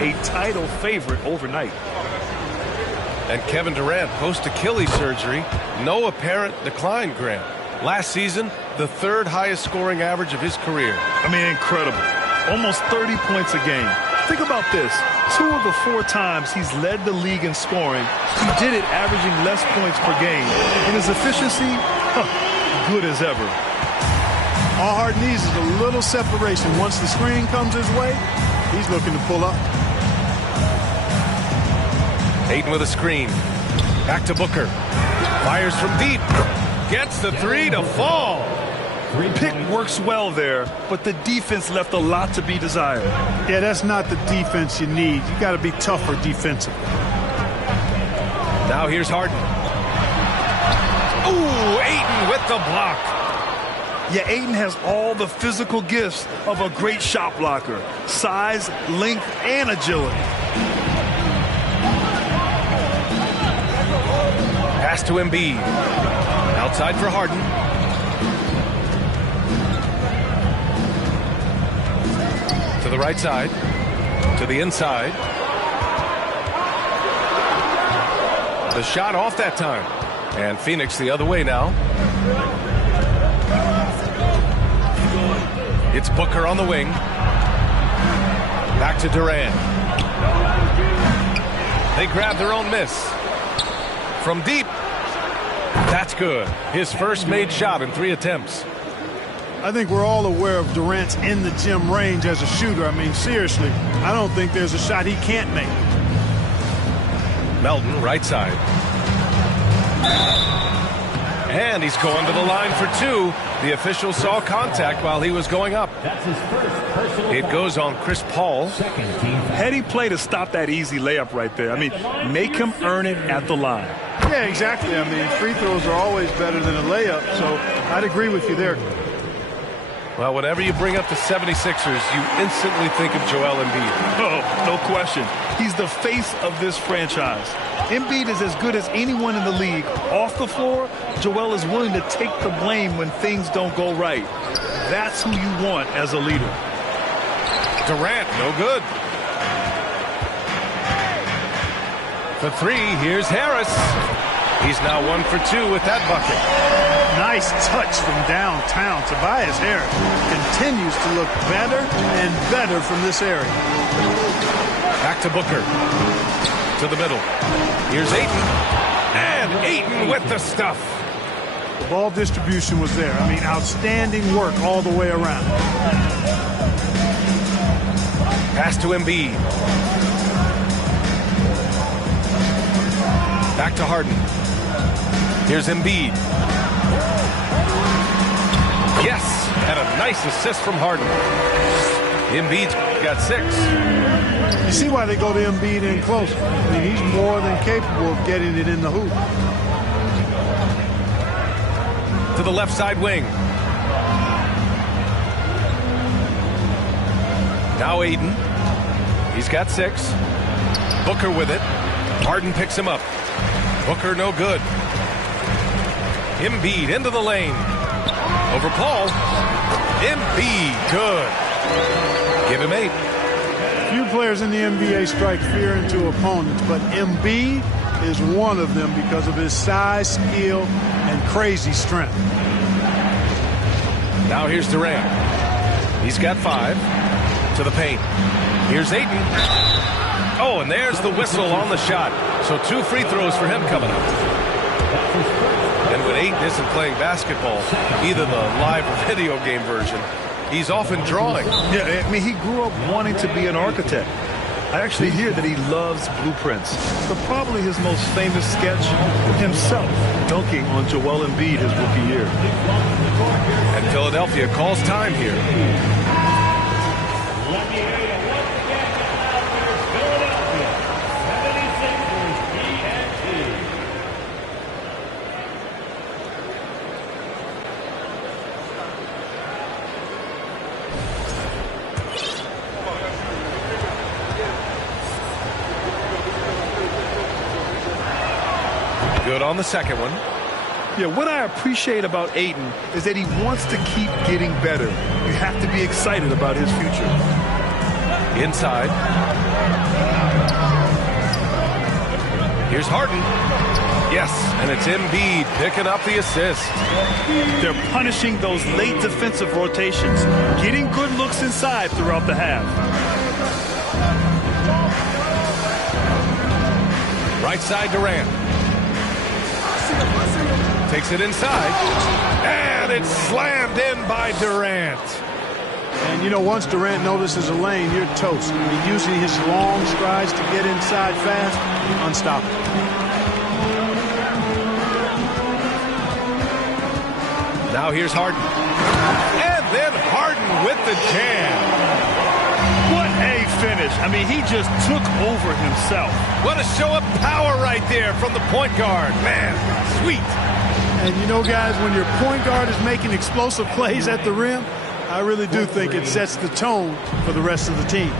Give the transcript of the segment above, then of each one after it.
a title favorite overnight. And Kevin Durant, post-Achilles surgery, no apparent decline, Grant. Last season, the third highest scoring average of his career. I mean, incredible. Almost 30 points a game. Think about this. 2 of the 4 times he's led the league in scoring, he did it averaging less points per game. And his efficiency, good as ever. All Harden needs is a little separation. Once the screen comes his way, he's looking to pull up. Ayton with a screen. Back to Booker. Fires from deep. Gets the 3 to fall. Pick works well there, but the defense left a lot to be desired. Yeah, that's not the defense you need. You got to be tougher defensively. Now here's Harden. Ooh, Ayton with the block. Yeah, Ayton has all the physical gifts of a great shot blocker. Size, length, and agility. Pass to Embiid. Outside for Harden. To the right side. To the inside. The shot off that time. And Phoenix the other way now. It's Booker on the wing. Back to Durant. They grab their own miss. From deep. That's good. His first made shot in 3 attempts. I think we're all aware of Durant's in the gym range as a shooter. I mean, seriously, I don't think there's a shot he can't make. Melton, right side. And he's going to the line for 2. The official saw contact while he was going up. It goes on Chris Paul. Heady play to stop that easy layup right there. I mean, make him earn it at the line. Yeah, exactly. I mean, free throws are always better than a layup, so I'd agree with you there. Well, whenever you bring up the 76ers, you instantly think of Joel Embiid. Oh, no question. He's the face of this franchise. Embiid is as good as anyone in the league. Off the floor, Joel is willing to take the blame when things don't go right. That's who you want as a leader. Durant, no good. For 3, here's Harris. He's now 1 for 2 with that bucket. Nice touch from downtown. Tobias Harris continues to look better and better from this area. Back to Booker. To the middle. Here's Ayton. And Ayton with the stuff. The ball distribution was there. I mean, outstanding work all the way around. Pass to Embiid. Back to Harden. Here's Embiid. Yes, and a nice assist from Harden. Embiid's got 6. You see why they go to Embiid in close. I mean, he's more than capable of getting it in the hoop. To the left side wing. Now Ayton. He's got 6. Booker with it. Harden picks him up. Booker no good. Embiid into the lane. Over Paul. Embiid good. Give him 8. Few players in the NBA strike fear into opponents, but Embiid is one of them because of his size, skill, and crazy strength. Now here's Durant. He's got 5. To the paint. Here's Ayton. Oh, and there's the whistle on the shot. So 2 free throws for him coming up. And when Ayton isn't playing basketball, either the live or video game version, he's often drawing. Yeah, I mean, he grew up wanting to be an architect. I actually hear that he loves blueprints. But probably his most famous sketch, himself dunking on Joel Embiid his rookie year. And Philadelphia calls time here. Good on the second one. Yeah, what I appreciate about Ayton is that he wants to keep getting better. You have to be excited about his future. Inside. Here's Harden. Yes, and it's Embiid picking up the assist. They're punishing those late defensive rotations, getting good looks inside throughout the half. Right side Durant. Takes it inside. And it's slammed in by Durant. And, you know, once Durant notices a lane, you're toast. I mean, using his long strides to get inside fast, unstoppable. Now here's Harden. And then Harden with the jam. What a finish. I mean, he just took over himself. What a show of power right there from the point guard. Man, sweet. And, you know, guys, when your point guard is making explosive plays at the rim, I really do think it sets the tone for the rest of the team.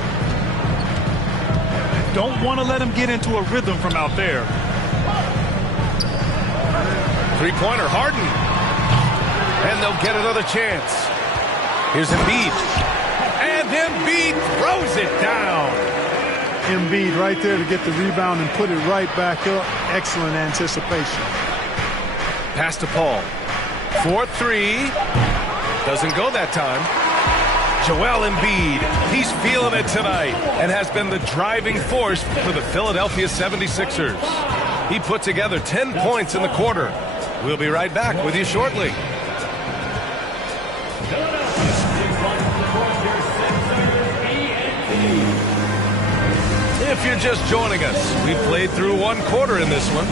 Don't want to let him get into a rhythm from out there. Three-pointer, Harden. And they'll get another chance. Here's Embiid. And Embiid throws it down. Embiid right there to get the rebound and put it right back up. Excellent anticipation. Pass to Paul. 4-3. Doesn't go that time. Joel Embiid. He's feeling it tonight and has been the driving force for the Philadelphia 76ers. He put together 10 points in the quarter. We'll be right back with you shortly. If you're just joining us, we've played through one quarter in this one.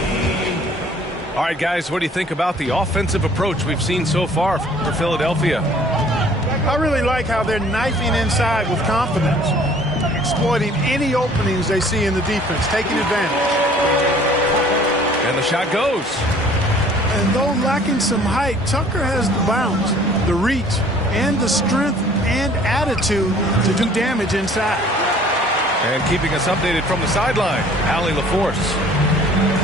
All right, guys, what do you think about the offensive approach we've seen so far for Philadelphia? I really like how they're knifing inside with confidence, exploiting any openings they see in the defense, taking advantage. And the shot goes. And though lacking some height, Tucker has the bounce, the reach, and the strength and attitude to do damage inside. And keeping us updated from the sideline, Allie LaForce.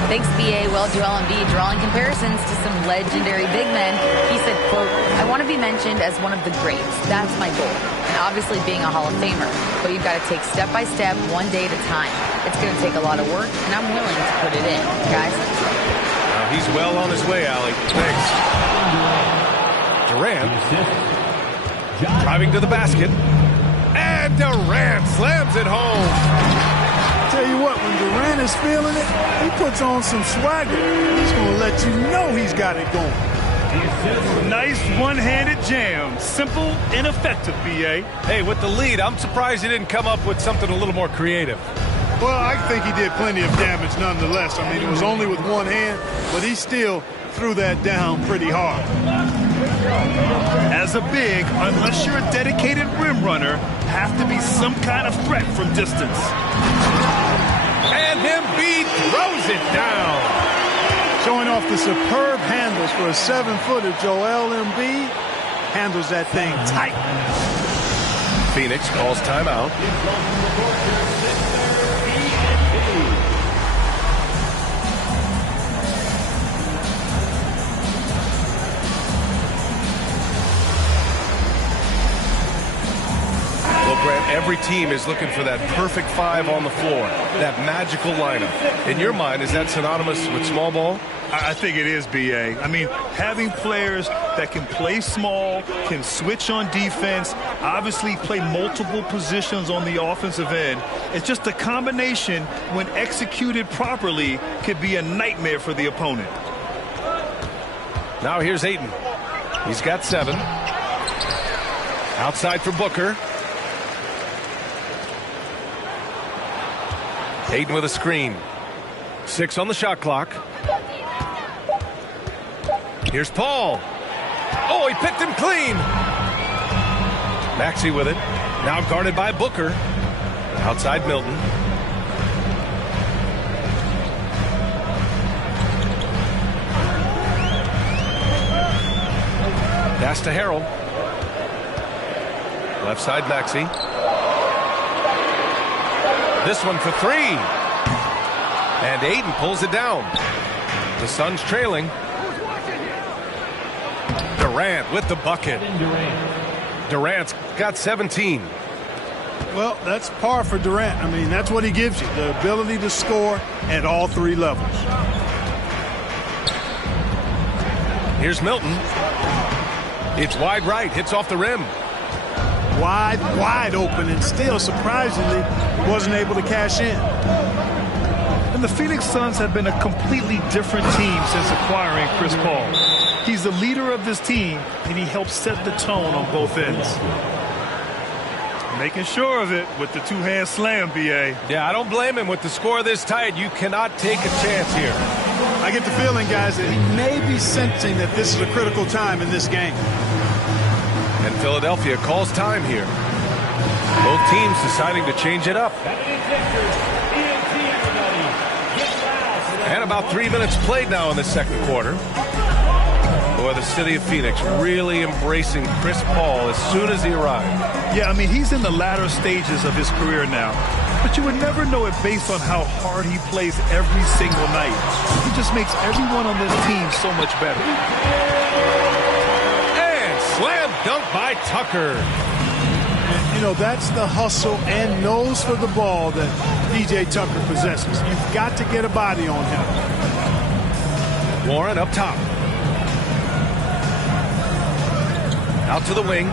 Thanks, B.A. Well, Joel Embiid drawing comparisons to some legendary big men. He said, quote, "I want to be mentioned as one of the greats. That's my goal. And obviously being a Hall of Famer. But you've got to take step by step, one day at a time. It's going to take a lot of work, and I'm willing to put it in, guys." He's well on his way, Allie. Thanks. Durant. Driving to the basket. And Durant slams it home. Tell you what, when Durant is feeling it, he puts on some swagger. He's going to let you know he's got it going. Nice one-handed jam. Simple and effective, B.A. Hey, with the lead, I'm surprised he didn't come up with something a little more creative. Well, I think he did plenty of damage nonetheless. I mean, it was only with one hand, but he still threw that down pretty hard. As a big, unless you're a dedicated rim runner, have to be some kind of threat from distance. And Embiid throws it down. Showing off the superb handles for a 7-footer, Joel Embiid handles that thing tight. Phoenix calls timeout. Grant, every team is looking for that perfect five on the floor, that magical lineup. In your mind, is that synonymous with small ball? I think it is, B.A. I mean, having players that can play small, can switch on defense, obviously play multiple positions on the offensive end. It's just a combination, when executed properly, could be a nightmare for the opponent. Now here's Ayton. He's got 7. Outside for Booker. Ayton with a screen. 6 on the shot clock. Here's Paul. Oh, he picked him clean. Maxey with it. Now guarded by Booker. Outside Milton. Pass to Harrell. Left side Maxey. This one for 3. And Ayton pulls it down. The Suns trailing. Durant with the bucket. Durant's got 17. Well, that's par for Durant. I mean, that's what he gives you, the ability to score at all three levels. Here's Milton. It's wide right, hits off the rim. Wide open, and still, surprisingly, wasn't able to cash in. And the Phoenix Suns have been a completely different team since acquiring Chris Paul. He's the leader of this team, and he helps set the tone on both ends. Making sure of it with the two-hand slam, B.A. Yeah, I don't blame him. With the score this tight, you cannot take a chance here. I get the feeling, guys, that he may be sensing that this is a critical time in this game. And Philadelphia calls time here. Both teams deciding to change it up. And about 3 minutes played now in the second quarter. Boy, the city of Phoenix really embracing Chris Paul as soon as he arrived. Yeah, I mean, he's in the latter stages of his career now. But you would never know it based on how hard he plays every single night. He just makes everyone on this team so much better. And slam dunk by Tucker. And, you know, that's the hustle and nose for the ball that P.J. Tucker possesses. You've got to get a body on him. Warren up top. Out to the wing.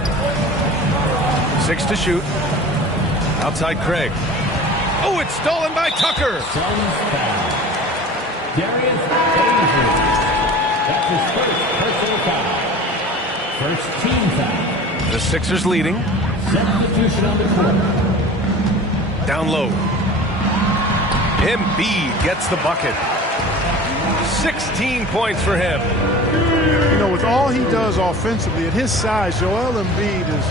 6 to shoot. Outside Craig. Oh, it's stolen by Tucker. Darius Bazley. That's his first personal foul. First team foul. The Sixers leading. Substitution on the court. Down low. Embiid gets the bucket. 16 points for him. You know, with all he does offensively, at his size, Joel Embiid is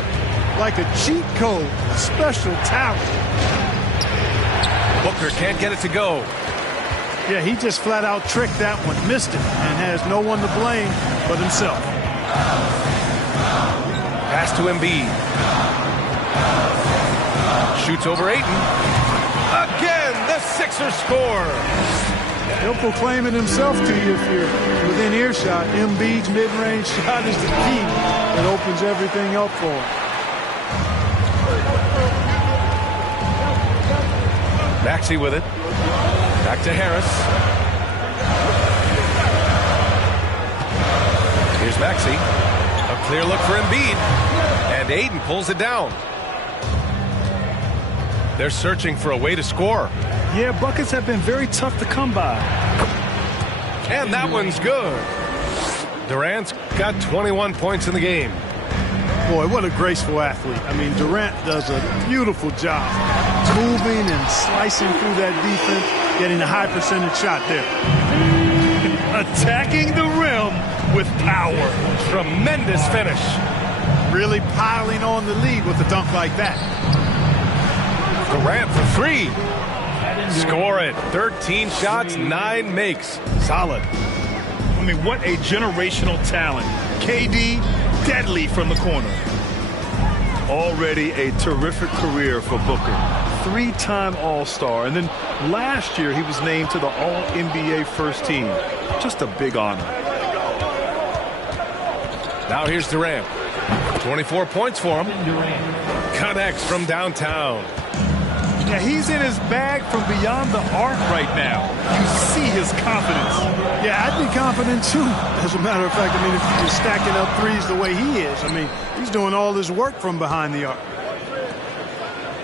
like a cheat code, a special talent. Booker can't get it to go. Yeah, he just flat out tricked that one, missed it, and has no one to blame but himself. Pass to Embiid. Shoots over Ayton. Again, the Sixers score. He'll proclaim it himself to you if you're within earshot. Embiid's mid-range shot is the key that opens everything up for him. Maxey with it. Back to Harris. Here's Maxey. A clear look for Embiid. And Ayton pulls it down. They're searching for a way to score. Yeah, buckets have been very tough to come by. And that one's good. Durant's got 21 points in the game. Boy, what a graceful athlete. I mean, Durant does a beautiful job moving and slicing through that defense, getting a high percentage shot there. Attacking the rim with power. Tremendous finish. Really piling on the lead with a dunk like that. Durant for 3. Score it. 13 shots, 9 makes. Solid. I mean, what a generational talent. KD, deadly from the corner. Already a terrific career for Booker. 3-time All-Star. And then last year, he was named to the All-NBA first team. Just a big honor. Now here's Durant. 24 points for him. Connects from downtown. Yeah, he's in his bag from beyond the arc right now. You see his confidence. Yeah, I'd be confident too. As a matter of fact, I mean, if you're stacking up threes the way he is, I mean, he's doing all his work from behind the arc.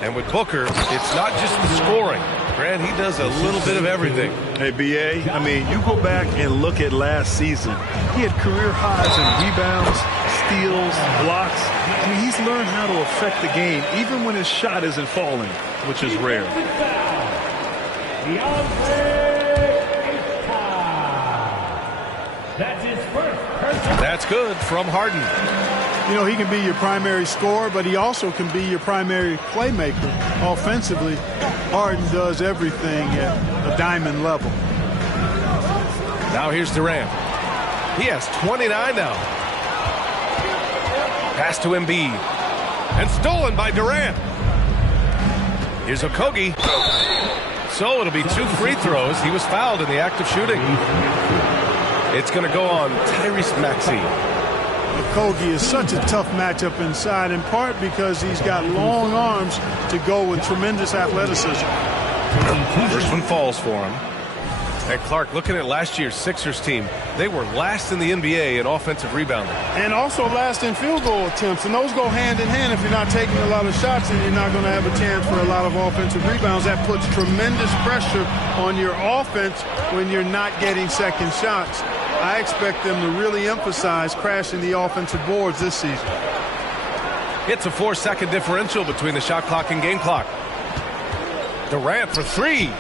And with Booker, it's not just the scoring. Grant, he does a little bit of everything. Hey, B.A., I mean, you go back and look at last season. He had career highs in rebounds, steals, blocks. I mean, he's learned how to affect the game, even when his shot isn't falling, which is rare. That's good from Harden. You know, he can be your primary scorer, but he also can be your primary playmaker. Offensively, Harden does everything at a diamond level. Now here's Durant. He has 29 now. Pass to Embiid. And stolen by Durant. Here's Okogie. So it'll be 2 free throws. He was fouled in the act of shooting. It's going to go on Tyrese Maxey. Okogie is such a tough matchup inside, in part because he's got long arms to go with tremendous athleticism. First one falls for him. And Clark, looking at last year's Sixers team, they were last in the NBA in offensive rebounding. And also last in field goal attempts. And those go hand in hand. If you're not taking a lot of shots, then you're not going to have a chance for a lot of offensive rebounds. That puts tremendous pressure on your offense when you're not getting second shots. I expect them to really emphasize crashing the offensive boards this season. It's a 4-second differential between the shot clock and game clock. Durant for three.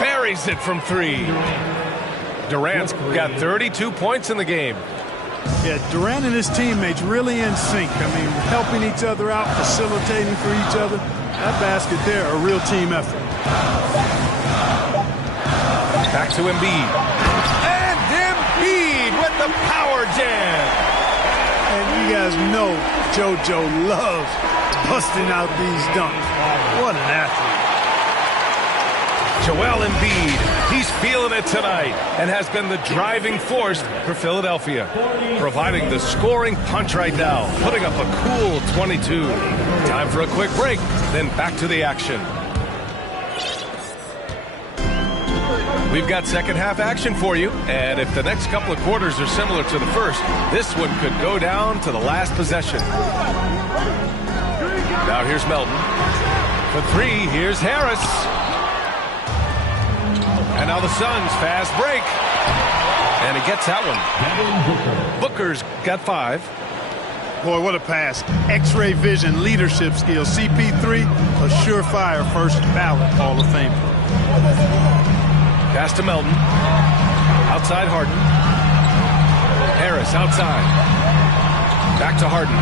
Buries it from three. Durant's got 32 points in the game. Yeah, Durant and his teammates really in sync. I mean, helping each other out, facilitating for each other. That basket there, a real team effort. Back to Embiid. And Embiid with the power jam. And you guys know JoJo loves busting out these dunks. What an athlete. Joel Embiid, he's feeling it tonight and has been the driving force for Philadelphia, providing the scoring punch right now, putting up a cool 22. Time for a quick break, then back to the action. We've got second half action for you, and if the next couple of quarters are similar to the first, this one could go down to the last possession. Now here's Melton. For three, here's Harris. And now the Suns fast break. And he gets that one. Booker's got 5. Boy, what a pass. X-ray vision, leadership skills. CP3, a surefire first ballot Hall of Famer. Pass to Melton. Outside Harden. Harris outside. Back to Harden.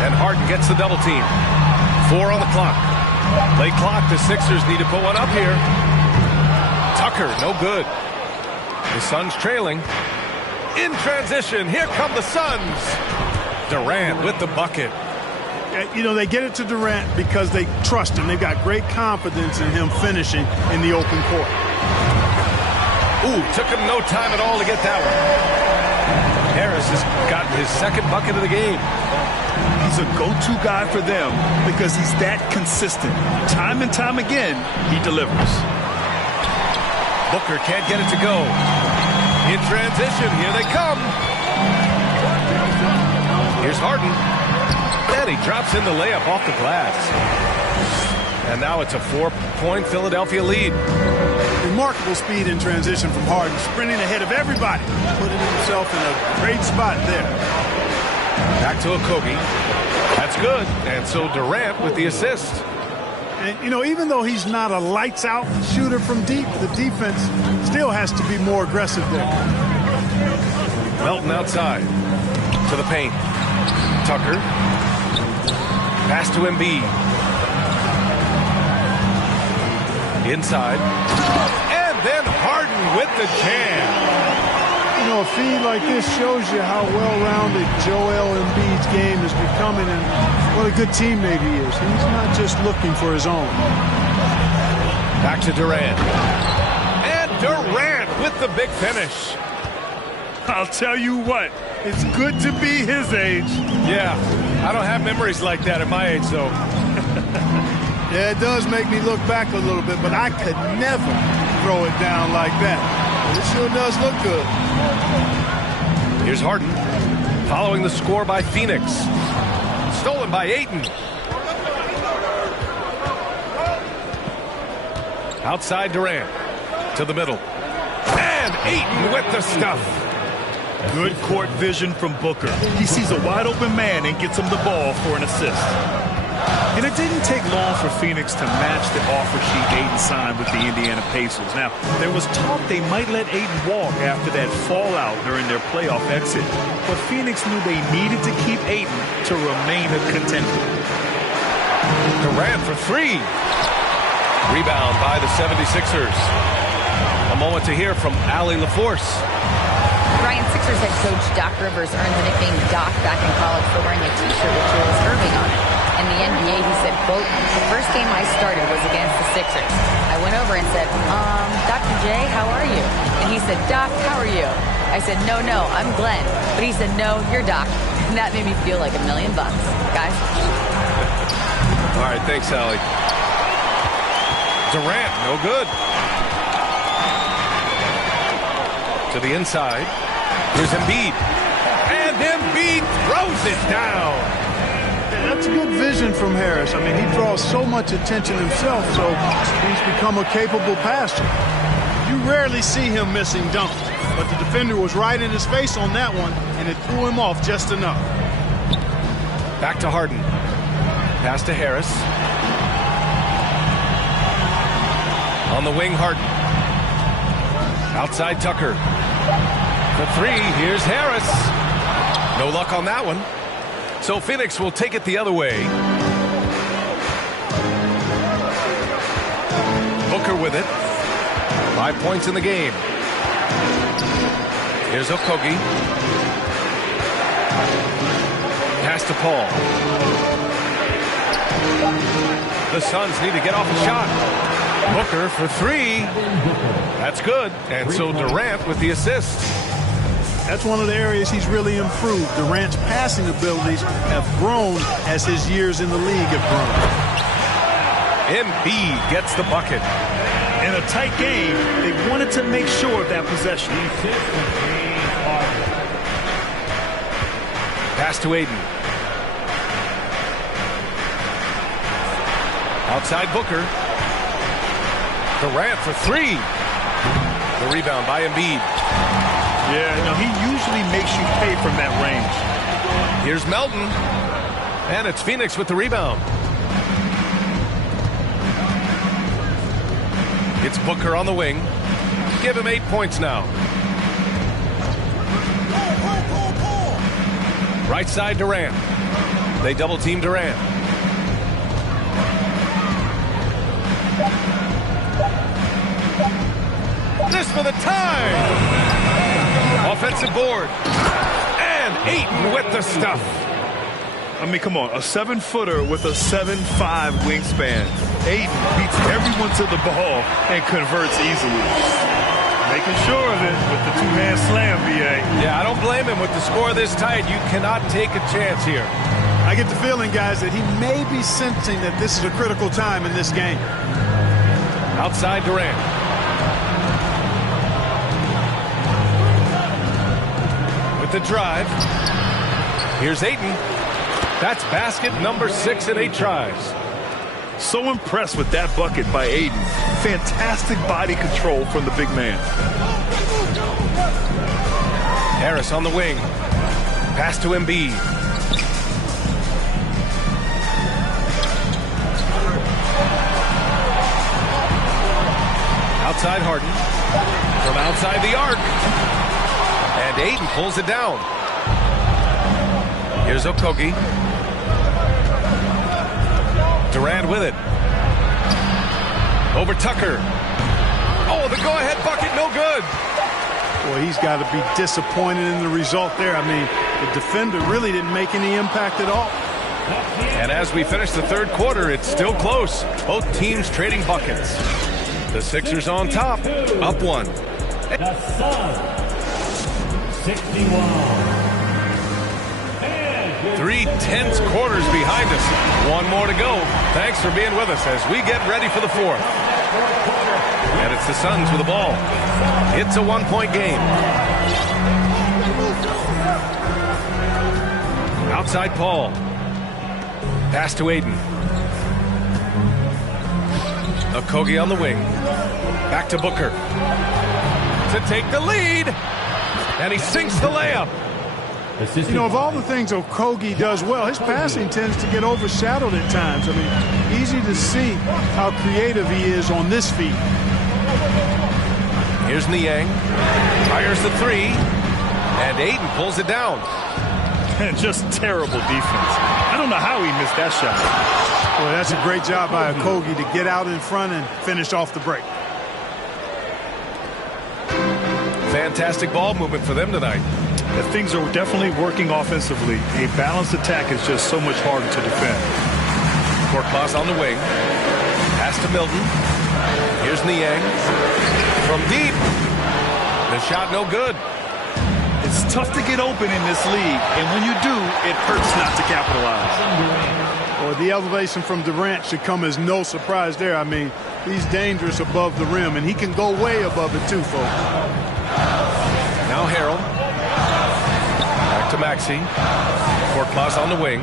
And Harden gets the double team. 4 on the clock. Late clock. The Sixers need to put one up here. Tucker, no good. The Suns trailing. In transition, here come the Suns. Durant with the bucket. You know, they get it to Durant because they trust him. They've got great confidence in him finishing in the open court. Ooh, took him no time at all to get that one. Harris has gotten his second bucket of the game. He's a go-to guy for them because he's that consistent. Time and time again, he delivers. Booker can't get it to go. In transition, here they come. Here's Harden. And he drops in the layup off the glass. And now it's a 4-point Philadelphia lead. Remarkable speed in transition from Harden, sprinting ahead of everybody, putting himself in a great spot there. Back to Okogie. That's good. And so Durant with the assist. And, you know, even though he's not a lights-out shooter from deep, the defense still has to be more aggressive there. Melton outside to the paint. Tucker. Pass to Embiid. Inside. And then Harden with the jam. You know, a feed like this shows you how well-rounded Joel Embiid's game is becoming and what a good teammate he is. He's not just looking for his own. Back to Durant. And Durant with the big finish. I'll tell you what, it's good to be his age. Yeah, I don't have memories like that at my age, though. Yeah, it does make me look back a little bit, but I could never throw it down like that. It sure does look good. Here's Harden, following the score by Phoenix. Stolen by Ayton. Outside Durant, to the middle. And Ayton with the stuff. Good court vision from Booker. He sees a wide-open man and gets him the ball for an assist. And it didn't take long for Phoenix to match the offer sheet Ayton signed with the Indiana Pacers. Now, there was talk they might let Ayton walk after that fallout during their playoff exit. But Phoenix knew they needed to keep Ayton to remain a contender. Durant for 3. Rebound by the 76ers. A moment to hear from Allie LaForce. Ryan, Sixers head coach Doc Rivers earned the nickname Doc back in college for wearing a T-shirt with Julius Erving on it. In the NBA, he said, quote, "The first game I started was against the Sixers. I went over and said, Dr. J, how are you?" And he said, "Doc, how are you?" I said, no, I'm Glenn." But he said, "No, you're Doc." And that made me feel like $1 million. Guys? All right, thanks, Allie. Durant, no good. To the inside. Here's Embiid. And Embiid throws it down. Yeah, that's good vision from Harris. I mean, he draws so much attention himself, so he's become a capable passer. You rarely see him missing dunks, but the defender was right in his face on that one, and it threw him off just enough. Back to Harden. Pass to Harris. On the wing, Harden. Outside Tucker. The three, here's Harris. No luck on that one. So Phoenix will take it the other way. Booker with it. 5 points in the game. Here's Okogie. Pass to Paul. The Suns need to get off a shot. Booker for three. That's good. And so Durant with the assist. That's one of the areas he's really improved. Durant's passing abilities have grown as his years in the league have grown. Embiid gets the bucket. In a tight game, they wanted to make sure of that possession. Pass to Aiden. Outside Booker. Durant for three. The rebound by Embiid. Yeah, no, he usually makes you pay from that range. Here's Melton. And it's Phoenix with the rebound. It's Booker on the wing. Give him 8 points now. Right side Durant. They double team Durant. This for the tie. Offensive board. And Ayton with the stuff. I mean, come on, a 7-footer with a 7'5" wingspan. Ayton beats everyone to the ball and converts easily. Making sure of it with the two-hand slam, B.A. Yeah, I don't blame him with the score this tight. You cannot take a chance here. I get the feeling, guys, that he may be sensing that this is a critical time in this game. Outside Durant. With the drive. Here's Ayton. That's basket number 6 in 8 tries. So impressed with that bucket by Ayton. Fantastic body control from the big man. Harris on the wing. Pass to Embiid. Outside Harden. From outside the arc. And Ayton pulls it down. Here's Okogie. Durant with it. Over Tucker. Oh, the go-ahead bucket, no good. Boy, he's got to be disappointed in the result there. I mean, the defender really didn't make any impact at all. And as we finish the third quarter, it's still close. Both teams trading buckets. The Sixers on top, up 1. The Suns, 61. 3 tense quarters behind us. 1 more to go. Thanks for being with us as we get ready for the fourth. And it's the Suns with the ball. It's a 1-point game. Outside Paul. Pass to Ayton. Okogie on the wing. Back to Booker. To take the lead. And he sinks the layup. You know, of all the things Okogie does well, his passing tends to get overshadowed at times. I mean, easy to see how creative he is on this feed. Here's Niang. Fires the three. And Ayton pulls it down. And just terrible defense. I don't know how he missed that shot. Boy, that's a great job by Okogie to get out in front and finish off the break. Fantastic ball movement for them tonight. Things are definitely working offensively. A balanced attack is just so much harder to defend. Korkmaz on the wing. Pass to Milton. Here's Niang. From deep. The shot no good. It's tough to get open in this league, and when you do, it hurts not to capitalize. Or the elevation from Durant should come as no surprise there. I mean, he's dangerous above the rim, and he can go way above it too, folks. Now Harrell. Back to Maxey. Korkmaz on the wing.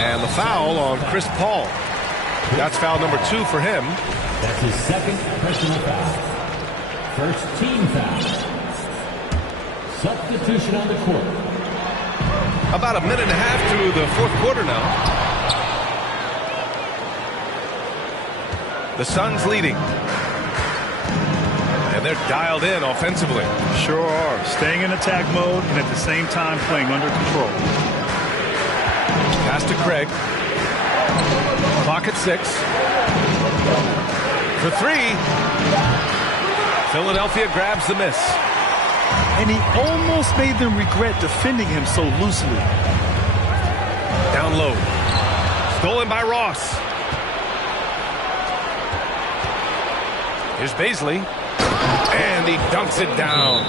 And the foul on Chris Paul. That's foul number 2 for him. That's his second personal foul. First team foul. Substitution on the court. About a minute and a half through the fourth quarter now. The Suns leading. And they're dialed in offensively. Sure are. Staying in attack mode and at the same time playing under control. Pass to Craig. Clock at 6. For 3. Philadelphia grabs the miss. And he almost made them regret defending him so loosely. Down low. Stolen by Ross. Here's Baisley. And he dunks it down.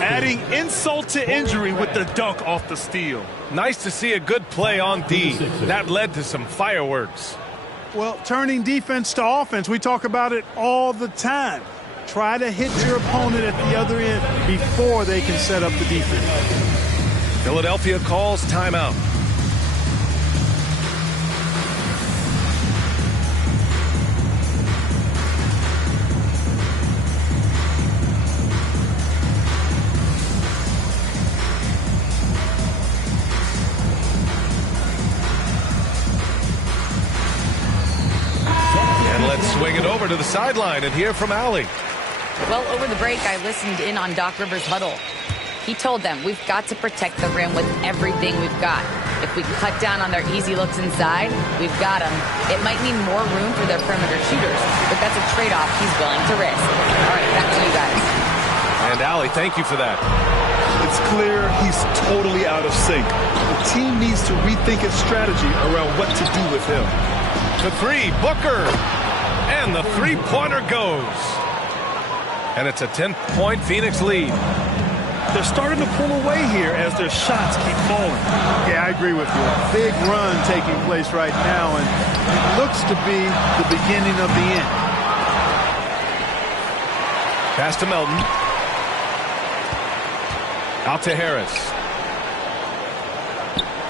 Adding insult to injury with the dunk off the steal. Nice to see a good play on D. That led to some fireworks. Well, turning defense to offense, we talk about it all the time. Try to hit your opponent at the other end before they can set up the defense. Philadelphia calls timeout. And let's swing it over to the sideline and hear from Allie. Well, over the break, I listened in on Doc Rivers' huddle. He told them, we've got to protect the rim with everything we've got. If we cut down on their easy looks inside, we've got them. It might mean more room for their perimeter shooters, but that's a trade-off he's willing to risk. All right, back to you guys. And Allie, thank you for that. It's clear he's totally out of sync. The team needs to rethink its strategy around what to do with him. To 3, Booker. And the three-pointer goes. And it's a 10-point Phoenix lead. They're starting to pull away here as their shots keep falling. Yeah, I agree with you. A big run taking place right now, and it looks to be the beginning of the end. Pass to Melton. Out to Harris.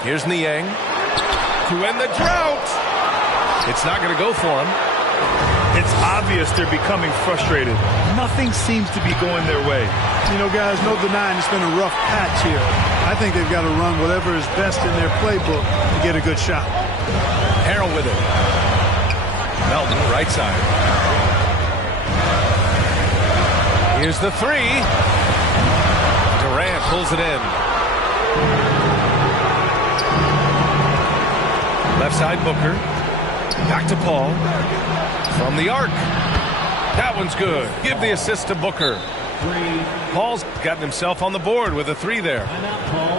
Here's Niang. To end the drought. It's not going to go for him. It's obvious they're becoming frustrated. Nothing seems to be going their way. You know, guys, no denying it's been a rough patch here. I think they've got to run whatever is best in their playbook to get a good shot. Harrell with it. Melton, right side. Here's the 3. Durant pulls it in. Left side, Booker. Back to Paul. From the arc. That one's good. Give the assist to Booker. Paul's gotten himself on the board with a 3 there.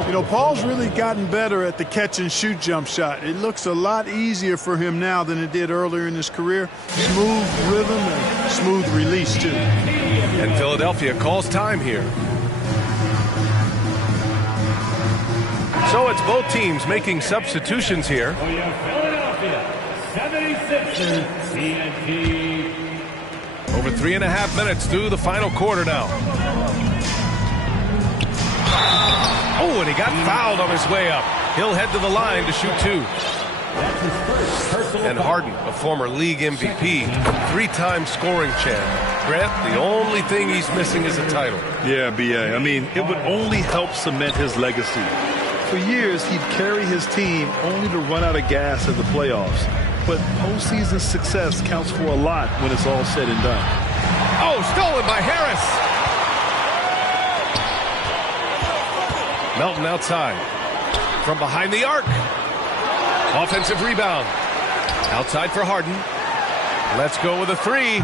You know, Paul's really gotten better at the catch-and-shoot jump shot. It looks a lot easier for him now than it did earlier in his career. Smooth rhythm and smooth release, too. And Philadelphia calls time here. So it's both teams making substitutions here. For your Philadelphia 76ers TNT. Over 3.5 minutes through the final quarter now. Oh, and he got fouled on his way up. He'll head to the line to shoot 2. That's his first personal And foul. Harden, a former league MVP, 3-time scoring champ. Grant, the only thing he's missing is a title. Yeah, B.A. I mean, it would only help cement his legacy. For years, he'd carry his team only to run out of gas in the playoffs. But postseason success counts for a lot when it's all said and done. Oh, stolen by Harris. Melton outside. From behind the arc. Offensive rebound. Outside for Harden. Let's go with a 3.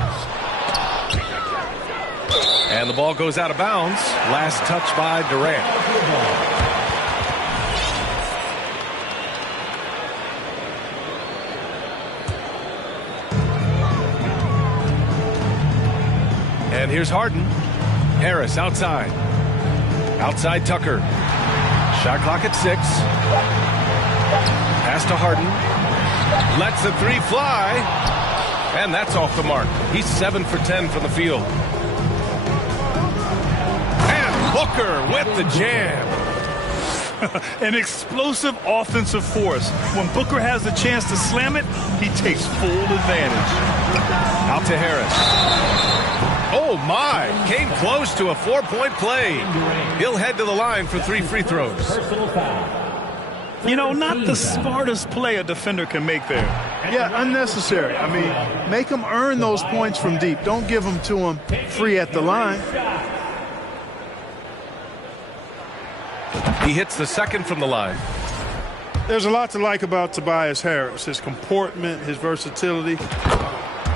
And the ball goes out of bounds. Last touch by Durant. And here's Harden. Harris outside. Outside Tucker. Shot clock at 6. Pass to Harden. Lets the three fly. And that's off the mark. He's 7 for 10 from the field. And Booker with the jam. An explosive offensive force. When Booker has the chance to slam it, he takes full advantage. Out to Harris. Oh, my. Came close to a 4-point play. He'll head to the line for 3 free throws. Personal foul. You know, not the smartest play a defender can make there. Yeah, unnecessary. I mean, make them earn those points from deep. Don't give them to them free at the line. He hits the second from the line. There's a lot to like about Tobias Harris, his comportment, his versatility.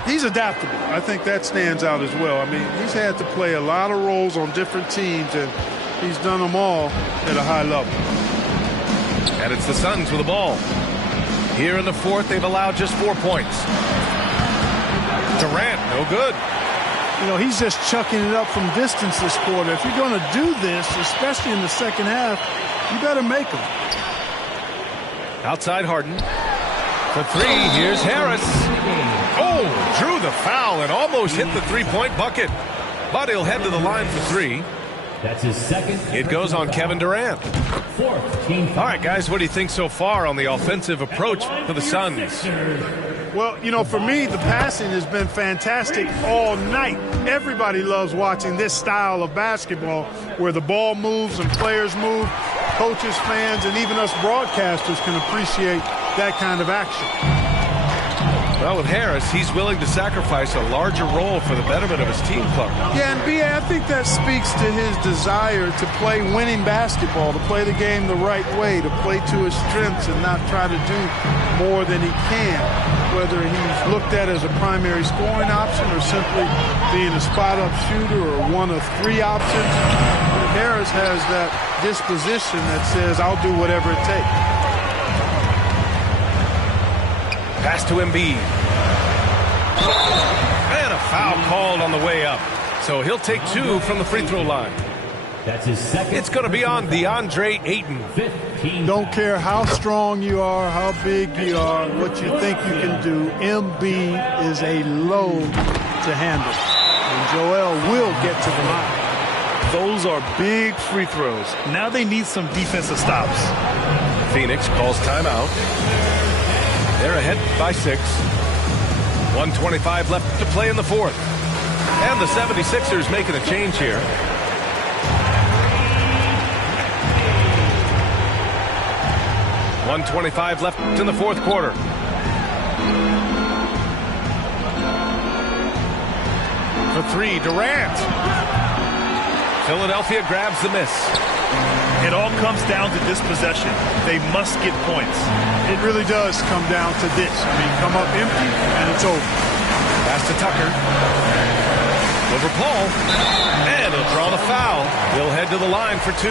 He's adaptable. I think that stands out as well. I mean, he's had to play a lot of roles on different teams, and he's done them all at a high level. And it's the Suns with the ball. Here in the fourth, they've allowed just 4 points. Durant, no good. You know, he's just chucking it up from distance this quarter. If you're going to do this, especially in the second half, you better make them. Outside Harden. For 3, here's Harris. Oh, drew the foul and almost hit the three-point bucket. But he'll head to the line for 3. That's his second. It goes on Kevin Durant. Fourth team foul. All right, guys, what do you think so far on the offensive approach for the Suns? Well, you know, for me, the passing has been fantastic all night. Everybody loves watching this style of basketball where the ball moves and players move. Coaches, fans, and even us broadcasters can appreciate that kind of action. Well, with Harris, he's willing to sacrifice a larger role for the betterment of his team club. Yeah, and B.A., I think that speaks to his desire to play winning basketball, to play the game the right way, to play to his strengths and not try to do more than he can, whether he's looked at as a primary scoring option or simply being a spot-up shooter or one of 3 options. Harris has that disposition that says, I'll do whatever it takes. Pass to Embiid. And a foul called on the way up. So he'll take 2 from the free throw line. That's his second. It's going to be on DeAndre Ayton. 15. Don't care how strong you are, how big you are, what you think you can do. Embiid is a load to handle. And Joel will get to the line. Those are big free throws. Now they need some defensive stops. Phoenix calls timeout. They're ahead by 6. 1:25 left to play in the fourth. And the 76ers making a change here. .125 left in the fourth quarter. For 3, Durant. Philadelphia grabs the miss. It all comes down to this possession. They must get points. It really does come down to this. I mean, come up empty, and it's over. Pass to Tucker. Over Paul. And he'll draw the foul. He'll head to the line for 2.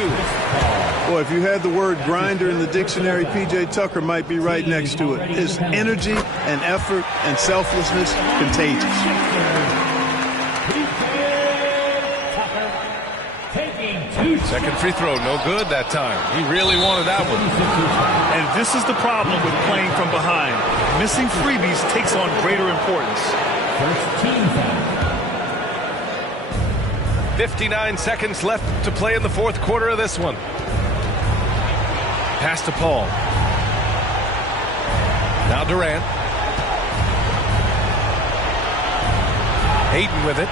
Boy, if you had the word grinder in the dictionary, P.J. Tucker might be right next to it. His energy and effort and selflessness, contagious. Second free throw, no good that time. He really wanted that one. And this is the problem with playing from behind. Missing freebies takes on greater importance. First team foul. 59 seconds left to play in the fourth quarter of this one. Pass to Paul. Now Durant. Ayton with it.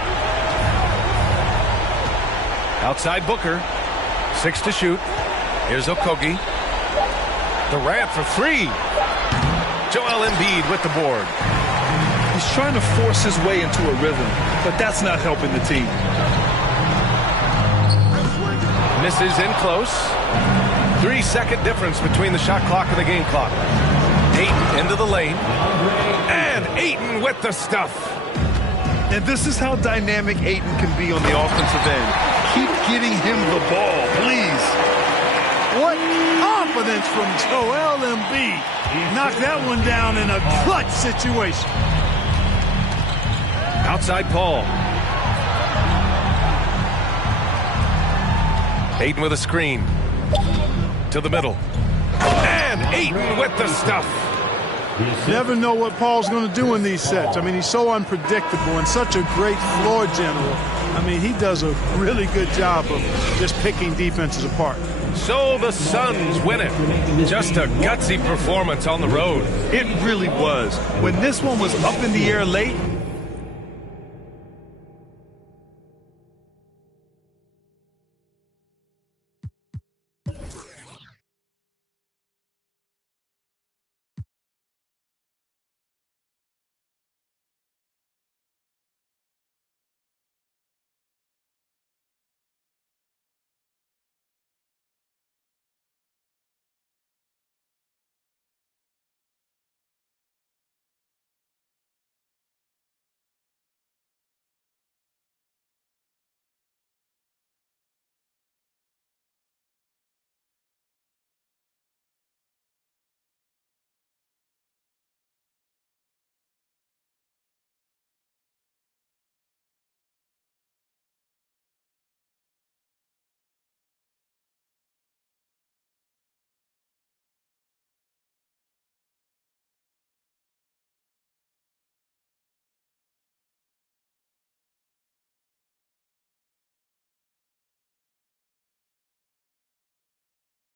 Outside Booker. 6 to shoot. Here's Okogie. Durant for 3. Joel Embiid with the board. He's trying to force his way into a rhythm, but that's not helping the team. Misses in close. 3-second difference between the shot clock and the game clock. Ayton into the lane. And Ayton with the stuff. And this is how dynamic Ayton can be on the offensive end. Keep getting him the ball, please. What confidence from Joel Embiid. He knocked that one down in a clutch situation. Outside Paul. Ayton with a screen. To the middle. And Ayton with the stuff. Never know what Paul's going to do in these sets. I mean, he's so unpredictable and such a great floor general. I mean, he does a really good job of just picking defenses apart. So the Suns win it. Just a gutsy performance on the road. It really was. When this one was up in the air late,